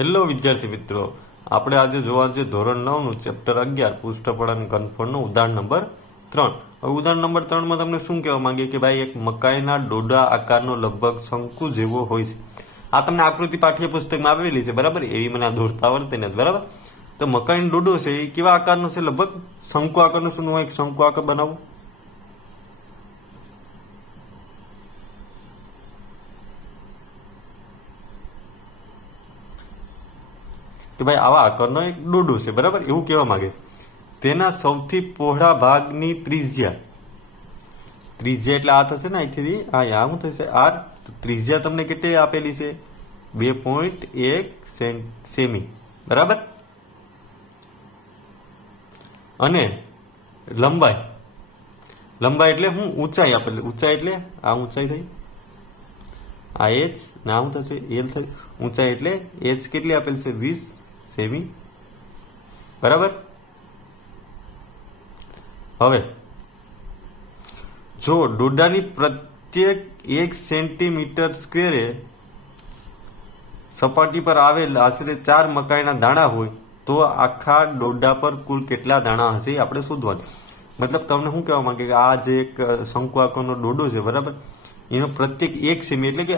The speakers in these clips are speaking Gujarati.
હેલો વિદ્યાર્થી મિત્રો, આપણે આજે જોવાનું છે ધોરણ 9 નું ચેપ્ટર 11 પૃષ્ઠફળ અને ઘનફળનું ઉદાહરણ નંબર 3. હવે ઉદાહરણ નંબર 3 માં તમને શું કહેવા માંગે કે ભાઈ એક મકાઈના ડોડા આકારનો લગભગ શંકુ જેવો હોય છે. આ તમને આકૃતિ પાઠ્યપુસ્તકમાં આવેલી છે, બરાબર? એવી મને આ દોરતા આવડતી નથી, બરાબર? તો મકાઈનો ડોડો છે એ કેવા આકારનો છે? લગભગ શંકુ આકારનો. શું હોય? એક શંકુ આકાર બનાવો. કે ભાઈ આવા આકારનો એક ડોડો છે, બરાબર? એવું કહેવા માંગે છે. તેના સૌથી પહોળા ભાગની ત્રિજ્યા એટલે આ થશે ને, અહીંથી આ શું થશે? આર. ત્રિજ્યા તમને કેટલી આપેલી છે? 2.1 સેમી, બરાબર? અને લંબાઈ એટલે હું ઊંચાઈ આપેલી. ઊંચાઈ એટલે આ ઊંચાઈ થઈ, આ એચ ને આ શું થશે? એલ થઈ. ઊંચાઈ એટલે એચ કેટલી આપેલ છે? 20 સેમી, બરાબર? હવે જો ડોડાની પ્રત્યેક 1 સેન્ટીમીટર સ્ક્વેરે સપાટી પર આવેલ આશરે 4 મકાઈના દાણા હોય તો આખા ડોડા પર કુલ કેટલા દાણા હશે આપણે શોધવાનું. મતલબ તમને શું કહેવા માંગે કે આ જે એક શંકુ આકારનો ડોડો છે, બરાબર, એનો પ્રત્યેક 1 સેમી એટલે કે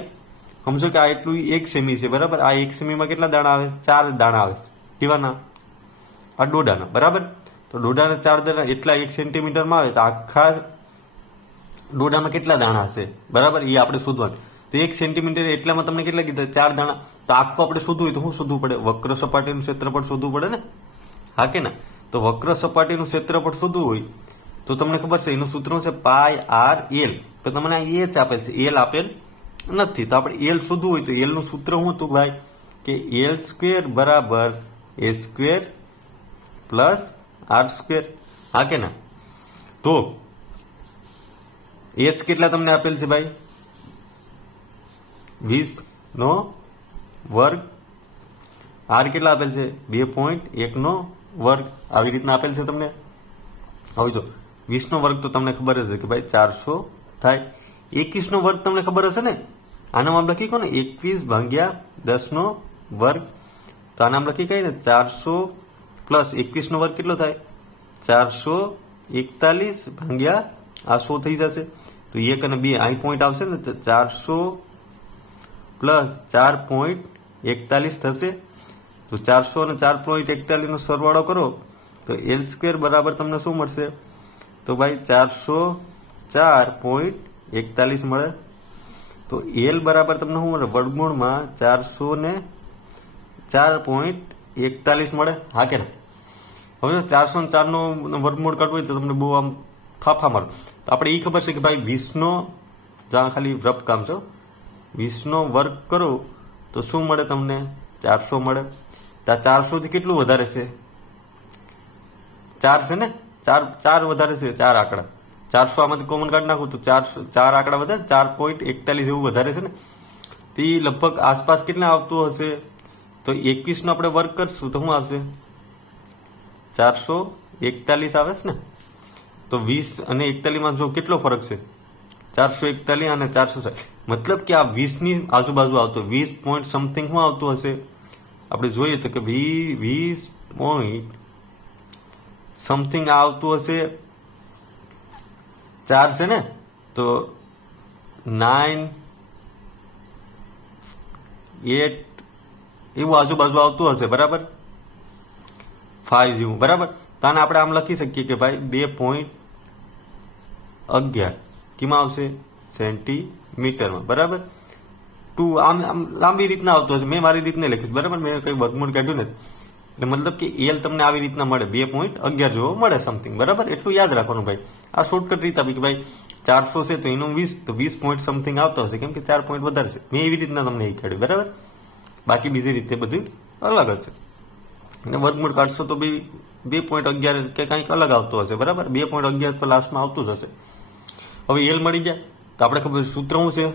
સમજો કે આ એટલું 1 સેમી છે, બરાબર? આ 1 સેમીમાં કેટલા દાણા આવે? 4 દાણા આવે. કેવાના? આ ડોડાના, બરાબર? તો ડોડાના 4 દાણા એટલા 1 સેન્ટીમીટરમાં આવે તો આખા ડોડામાં કેટલા દાણા હશે, બરાબર? એ આપણે શોધવાનું. તો 1 સેન્ટીમીટર એટલામાં તમને કેટલા કીધા? 4 દાણા. તો આખું આપણે શોધવું હોય તો શું શોધવું પડે? વક્ર સપાટીનું ક્ષેત્રફળ શોધવું પડે ને, હા કે ના? તો વક્ર સપાટીનું ક્ષેત્રફળ શોધવું હોય તો તમને ખબર છે એનું સૂત્ર છે પાઈ આર એલ. તો તમને આ એચ આપેલ છે, એલ આપેલ નથી. તો આપણે એલ શોધવું હોય તો એલ નું સૂત્ર શું હતું ભાઈ? કે એલ સ્ક્વેર બરાબર એ સ્ક્વેર પ્લસ આર સ્ક્વેર, હા કે ના? તો એચ કેટલા તમને આપેલ છે ભાઈ? 20 નો વર્ગ. આર કેટલા આપેલ છે? 2.1 નો વર્ગ. આવી રીતના આપેલ છે તમને. હવે જો 20 નો વર્ગ તો તમને ખબર હશે કે ભાઈ 400 થાય. 21 નો વર્ગ તમને ખબર હશે ને? આનામાં આમ લખી કહો ને 21 ભાગ્યા 10 નો વર્ગ. તો આનામ લખી કઈ ને 400 પ્લસ 21 નો વર્ગ કેટલો થાય? 441 ભાગ્યા આ 100 થઈ જશે. તો 1 અને 2 અહીં પોઈન્ટ આવશે ને, તો 400 પ્લસ 4.41 થશે. તો 400 અને 4.41 નો સરવાળો કરો તો એલ સ્ક્વેર બરાબર તમને શું મળશે? તો ભાઈ 404.41 મળે. તો એલ બરાબર તમને શું મળે? વર્ગમૂળમાં 404.41 મળે, હા કે ના? હવે 404 નો વર્ગમૂળ કાઢવું હોય તો તમને બહુ આમ ફાફા મારો. તો આપણે એ ખબર છે કે ભાઈ 20 નો જ્યાં ખાલી રફ કામ છો, 20 નો વર્ગ કરો તો શું મળે તમને? 400 મળે. તો આ 400 થી કેટલું વધારે છે? 4 છે ને? 4 વધારે છે. 4 આંકડા 400 આમાંથી કોમન કાઢી નાખું તો 4 આંકડા વધારે 4.41 એવું વધારે છે ને. તો એ લગભગ આસપાસ કેટલા આવતું હશે? તો 21 નો આપણે વર્ગ કરશું તો શું આવશે? 441 આવે છે ને. તો 20 અને 41 માં જો કેટલો ફરક છે? 441 અને 460. મતલબ કે આ 20 ની આજુબાજુ આવતો 20 પોઈન્ટ સમથિંગ શું આવતું હશે? આપણે જોઈએ તો કે 20 પોઈન્ટ સમથિંગ આવતું હશે. 4 છે ને, તો 9 8 એવું આજુબાજુ આવતું હશે, બરાબર? 5 જેવું, બરાબર? તો આને આપણે આમ લખી શકીએ કે ભાઈ 2.11 કેમાં આવશે? સેન્ટીમીટરમાં, બરાબર? 2 આમ લાંબી રીતના આવતું હશે. મેં મારી રીતને લખ્યું, બરાબર? મેં કઈ વર્ગમૂળ કાઢ્યું નથી. એટલે મતલબ કે એલ તમને આવી રીતના મળે, 2.11 જેવો મળે સમથિંગ, બરાબર? એટલું યાદ રાખવાનું ભાઈ. આ શોર્ટકટ રીત આપી કે ભાઈ 400 છે તો એનું 20, તો 20 પોઈન્ટ સમથિંગ આવતો હશે, કેમ કે 4 પોઈન્ટ વધારે છે. મેં એવી રીતના તમને એ કાઢ્યું, બરાબર? બાકી બીજી રીતે બધું અલગ જ છે. અને વર્ગમૂળ કાઢશો તો બી 2.11 કે કંઈક અલગ આવતો હશે, બરાબર? 2.11 તો લાસ્ટમાં આવતું જ હશે. હવે એલ મળી જાય તો આપણે ખબર સૂત્ર શું છે?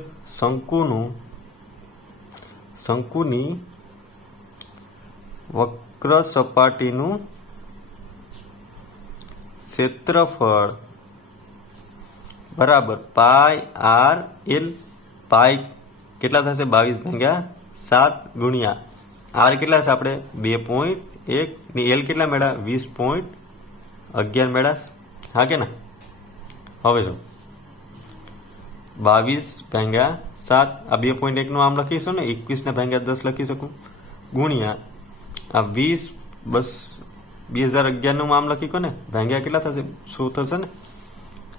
શંકુની વક્ર સપાટીનું ક્ષેત્રફળ બરાબર પાઈ આર એલ. પાઈ કેટલા થશે? 22 ભાગ્યા 7 ગુણ્યા આર કેટલા છે આપણે 2.1 ને એલ કેટલા મેળા 20.11 મેળા, હા કે ના? હવે જો 22 ભાગ્યા 7, આ 2.1 નું આમ લખીશું ને 21 ને ભાગ્યા 10 લખી શકું, ગુણ્યા આ 2011 નું આમ લખી કો ને ભાગ્યા કેટલા થશે 100 થશે ને,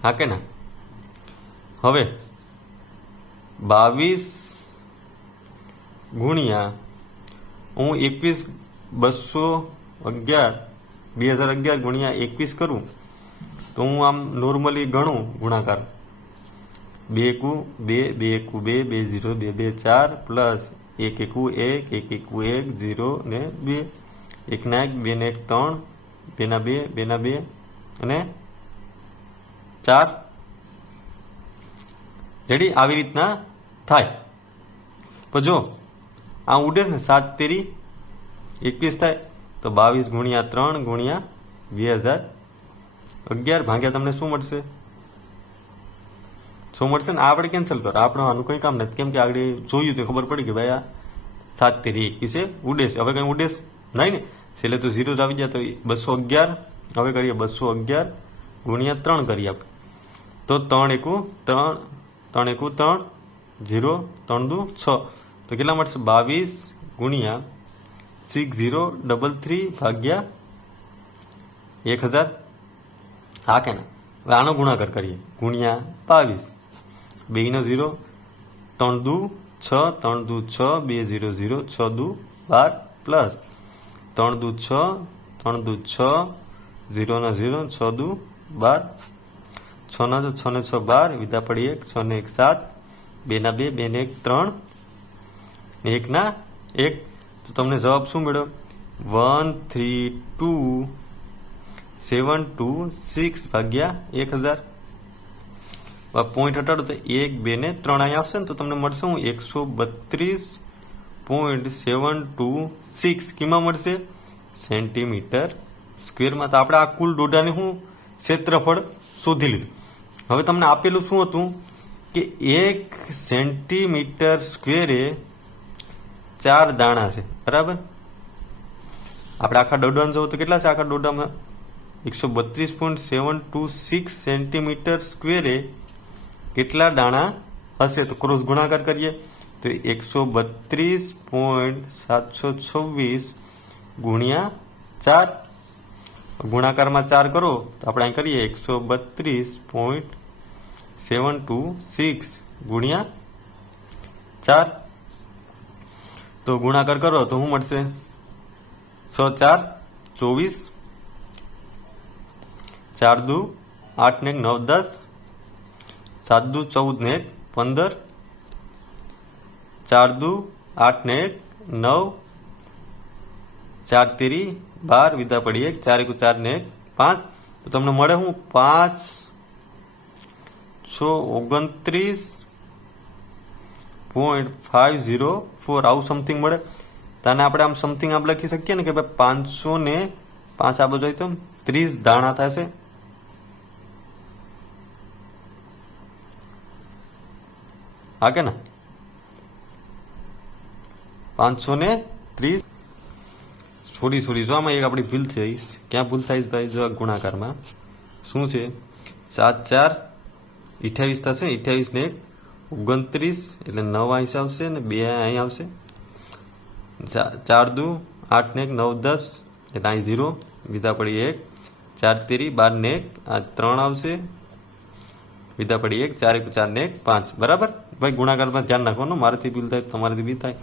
હા કે ના? હવે 22 ગુણ્યા હું 2011 ગુણ્યા 21 કરું તો હું આમ નોર્મલી ગણું ગુણાકાર 2 એકુ 2, 2 એકુ 2, 2 0 2 2 4 પ્લસ 1 એકુ 1, 1 એકુ 1 0 ને 2, 1 ના 1 2 ને 1 3, 2 ના 2 2 ના 2 અને 4, રેડી? આવી રીતના થાય. પણ જો આ ઉડે ને 7 તેરી 21 થાય તો 22 ગુણ્યા 3 ગુણ્યા 2011 ભાગ્યા તમને શું મળશે? શું મળશે ને? આ આપણે કેન્સલ કરો, આપણે આનું કંઈ કામ નથી, કેમ કે આગળ જોયું તો ખબર પડી કે ભાઈ આ 7 તેરી 21 ઉડે છે. હવે કંઈ ઉડે નહીં ને, છેલ્લે તો 0 જ આવી જાય તો 211. હવે કરીએ 211 ગુણ્યા 3 કરીએ આપણે તો 3 એકુ 3 3 એકુ 3 0 3 દુ 6 તો કેટલા મળશે? 22 ગુણ્યા 6033 ભાગ્યા 1000, હા કે ના? હવે આનો ગુણાકાર કરીએ ગુણ્યા 22, 2 નો 0 3 દુ 6 3 દુ 6 2 0 0 6 દુ 12 પ્લસ 3 દુ 6 3 દુ 6 0 ના 0 6 દુ 12, 6 ના 6 ને 6 12, વિધા પડી 1, 6 ને 1 7, 2 ના 2 2 ને 1 3 ને 1 ના 1 તો તમને જવાબ શું મળ્યો? 132.726 ભાગ્યા 1000. પોઈન્ટ હટાડો તો 1 2 ને 3 અહીં આવશે ને તો તમને મળશે હું 132.726 કિમાં મળશે સેન્ટીમીટર સ્ક્વેરમાં. તો આપણે આ કુલ દોડાને હું ક્ષેત્રફળ શોધી લીધું. હવે તમને આપેલું શું હતું કે 1 સેન્ટીમીટર સ્ક્વેરે 4 દાણા છે, બરાબર? આપણે આખા દોડામાં જવું તો કેટલા છે? આખા દોડામાં 132.726 સેન્ટીમીટર સ્ક્વેરે કેટલા દાણા હશે? તો ક્રોસ ગુણાકાર કરીએ તો 132.726 ગુણ્યા 4, ગુણાકારમાં 4 કરો તો આપણે અહીં કરીએ 132.726 ગુણ્યા 4 તો ગુણાકાર કરો તો શું મળશે? 6 4 24, 4 દુ 8 ને 9 10, 7 દુ 14 ને 15, 4 દુ 8 ને 9, 4 તેરી 12, વિધા પડી 1, 4 એકુ 4 ને 5 તો તમને મળે હું 5 6 29.504 આવું સમથિંગ મળે. તને આપણે આમ સમથિંગ આમ લખી શકીએ ને કે ભાઈ 500 ને 5 આ બાજુ તો 30 દાણા થશે. હા કે ના? 530. સોરી જો આમાં એક આપણી ભૂલ થઈ. ક્યાં ભૂલ થાય ભાઈ? જો ગુણાકારમાં શું છે? 7 4 28 થશે, 28 ને 29 એટલે 9 અહીં આવશે ને 2 અહીં આવશે, 4 દુ 8 ને 9 10 એટલે અહીં 0, વિધા પડી 1, 4 તેરી 12 ને 1 આ 3 આવશે, વિધા પડી 1, 4 એકુ 4 ને 1 5, બરાબર? ભાઈ ગુણાકારમાં ધ્યાન રાખવાનું, મારાથી ભૂલ થાય તમારાથી બી થાય.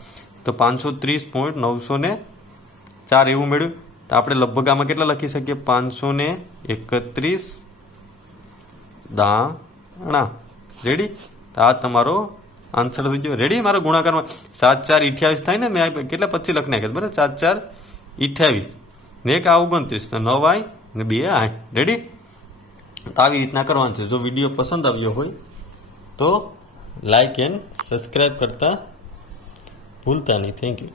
તો 530.904 એવું મેળવ્યું. તો આપણે લગભગ આમાં કેટલા લખી શકીએ? 531 દાણા. રેડી? તો આ તમારો આન્સર થઈ ગયો. રેડી? મારો ગુણાકારમાં 7 4 28 થાય ને, મેં કેટલા 25 લખી નાખ્યા, બરાબર? 7 4 28 ને 1 આ 29 તો 9 આય ને 2 આય. રેડી? તો આવી રીતના કરવાનું છે. જો વિડીયો પસંદ આવ્યો હોય તો લાઈક એન્ડ સબસ્ક્રાઈબ કરતા ભૂલતા નહીં. Thank you.